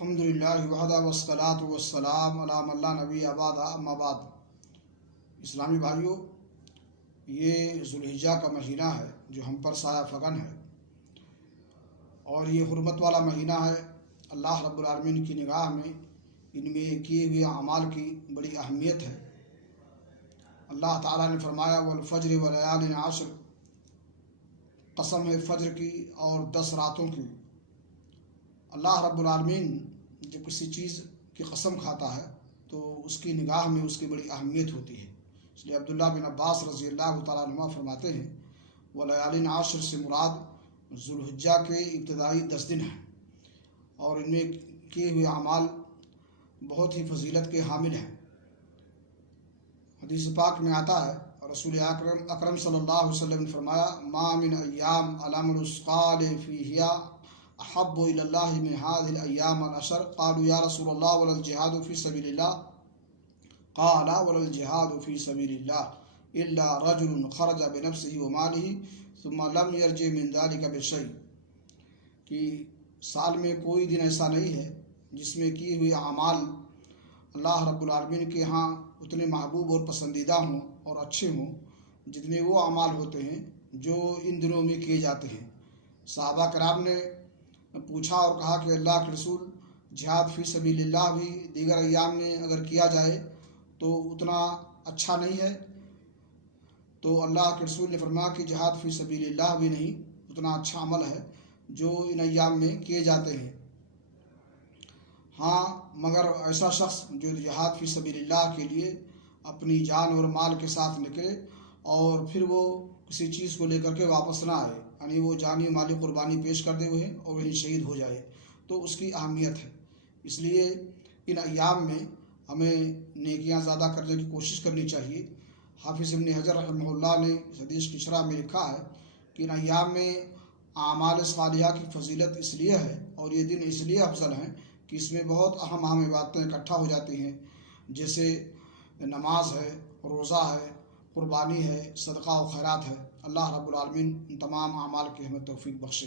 الحمدللہ وحدہ والصلاۃ والسلام علی من لا نبی بعدہ اما بعد۔ اسلامی بھائیوں، یہ ذوالحجہ کا مہینہ ہے جو ہم پر سایہ فگن ہے، اور یہ حرمت والا مہینہ ہے۔ اللہ رب العالمین کی نگاہ میں ان میں کیے ہوئے اعمال کی بڑی اہمیت ہے۔ اللہ تعالیٰ نے فرمایا والفجر ولیال عشر، قسم ہے فجر کی اور 10 راتوں کی۔ اللہ رب العالمین جب کسی چیز کی قسم کھاتا ہے تو اس کی نگاہ میں اس کی بڑی اہمیت ہوتی ہے۔ اس لیے عبداللہ بن عباس رضی اللہ تعالیٰ عنہ فرماتے ہیں ولیال عشر سے مراد ذوالحجہ کے ابتدائی 10 دن ہیں، اور ان میں کیے ہوئے اعمال بہت ہی فضیلت کے حامل ہیں۔ حدیث پاک میں آتا ہے، رسول اکرم صلی اللہ علیہ وسلم نے فرمایا ما من ایام العمل الصالح فیہا احب الی اللہ من هذه الايام العشر قالوا یا رسول اللہ ولا الجہاد فی سبیل اللہ قال ولا الجہاد فی سبیل اللہ الا رجل خرج بنفسه وماله ثم لم يرجع من ذلك بشیء، کہ سال میں کوئی دن ایسا نہیں ہے جس میں کیے ہوئے اعمال اللہ رب العالمین کے ہاں اتنے محبوب اور پسندیدہ ہوں اور اچھے ہوں جتنے وہ اعمال ہوتے ہیں جو ان دنوں میں کیے جاتے ہیں۔ صحابہ کرام نے پوچھا اور کہا کہ اللہ کے رسول، جہاد فی سبیل اللہ بھی دیگر ایام میں اگر کیا جائے تو اتنا اچھا نہیں ہے؟ تو اللہ کے رسول نے فرمایا کہ جہاد فی سبیل اللہ بھی نہیں اتنا اچھا عمل ہے جو ان ایام میں کیے جاتے ہیں۔ ہاں، مگر ایسا شخص جو جہاد فی سبیل اللہ کے لیے اپنی جان اور مال کے ساتھ نکلے اور پھر وہ کسی چیز کو لے کر کے واپس نہ آئے، یعنی وہ جانی مالی قربانی پیش کر دے ہوئے اور وہیں شہید ہو جائے، تو اس کی اہمیت ہے۔ اس لیے ان ایام میں ہمیں نیکیاں زیادہ کرنے کی کوشش کرنی چاہیے۔ حافظ ابن حجر رحمہ اللہ نے اس حدیث کی شرح میں لکھا ہے کہ ان ایام میں اعمال صالحہ کی فضیلت اس لیے ہے اور یہ دن اس لیے افضل ہیں کہ اس میں بہت اہم باتیں اکٹھا ہو جاتی ہیں، جیسے نماز ہے، روزہ ہے، قربانی ہے، صدقہ و خیرات ہے۔ اللہ رب العالمین ان تمام اعمال کی ہمیں توفیق بخشے۔